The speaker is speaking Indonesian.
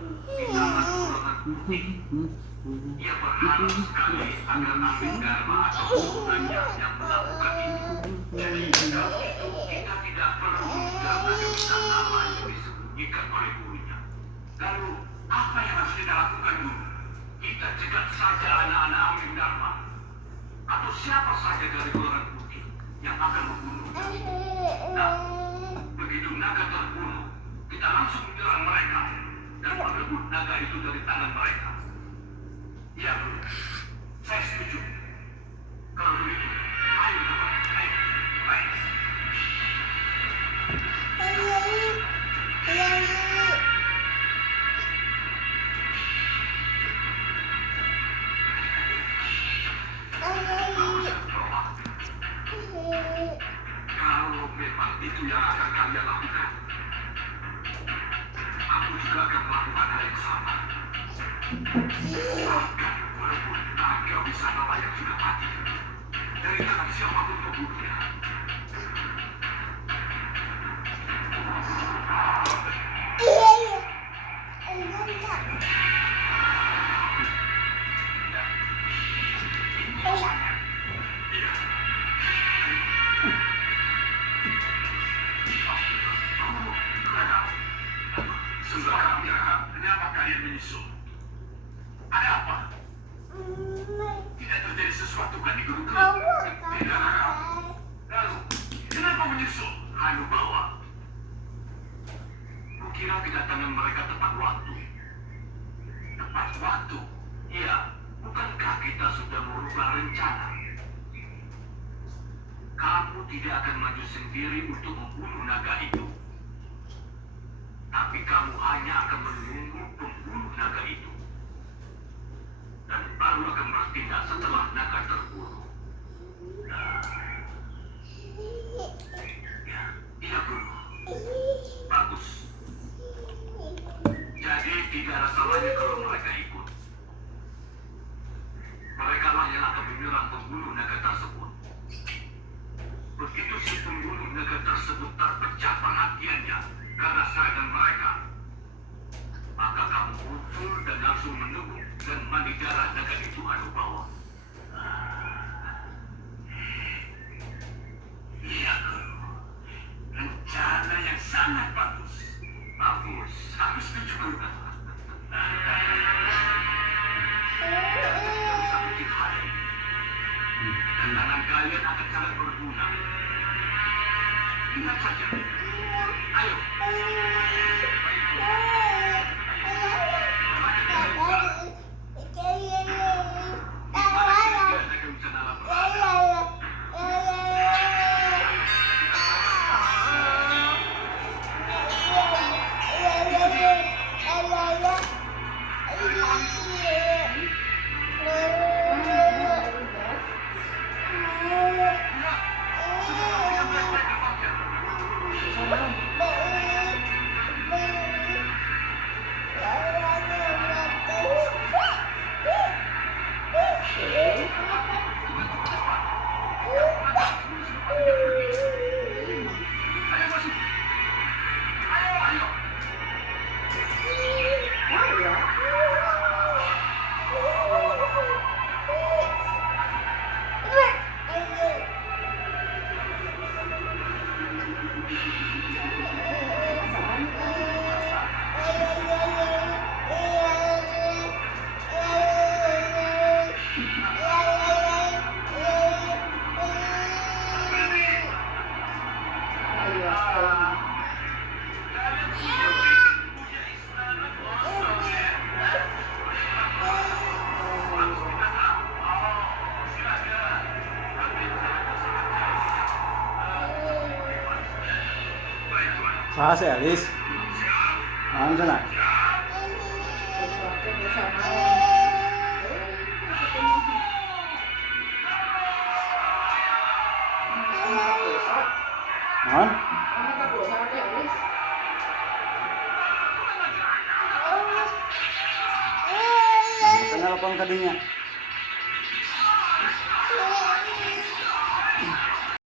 di tangan golongan putih. Ia berharap sekali agar Abid Dharma atau hubungannya yang melakukan itu. Jadi kalau itu kita tidak perlu menjaga kebiasaan lama yang disembunyikan oleh gurunya. Lalu apa yang harus kita lakukan dulu? Kita cegat saja anak-anak Abid Dharma atau siapa saja dari golongan putih yang akan membunuhnya. Nah, begitu naga terbunuh, kita langsung menyerang mereka dan merebut naga itu dari tangan mereka. Ya, Guru. Saya setuju. Kalau begitu, ayo teman, ayo. Baik. Kalau memang itu yang akan kalian lakukan, aku juga akan melakukan hal yang sama. Bahkan walaupun naga wisata yang sudah mati dari tangan siapapun pembunuhnya. Sebenarnya, kenapa kalian menyusul? Ada apa? Tidak terjadi sesuatu kan di gunung? Tidak. Lalu, kenapa menyusul? Hanubawa. Kukira kedatangan mereka tepat waktu. Tepat waktu? Iya, bukankah kita sudah merubah rencana? Kamu tidak akan maju sendiri untuk membunuh naga itu. Tapi kamu hanya akan menunggu pembunuh naga itu. Dan baru akan bertindak setelah naga terbunuh. Ya, iya Guru. Bagus. Jadi tidak ada salahnya kalau mereka ikut. Mereka lah yang akan menyerang pembunuh naga tersebut. Begitu si pembunuh naga tersebut terpecah perhatiannya karena serangan mereka, maka kamu muncul dan langsung menunggu dan mandi darah naga itu Hanubawa. Iya, Guru. Rencana yang sangat bagus. Bagus. Aku setuju, Guru. Tapi satu hal, tantangan kalian akan sangat berguna. Ingat saja. Ayo. Saha sih Alis? Naon cenah? Naon? Kenapa kadinya?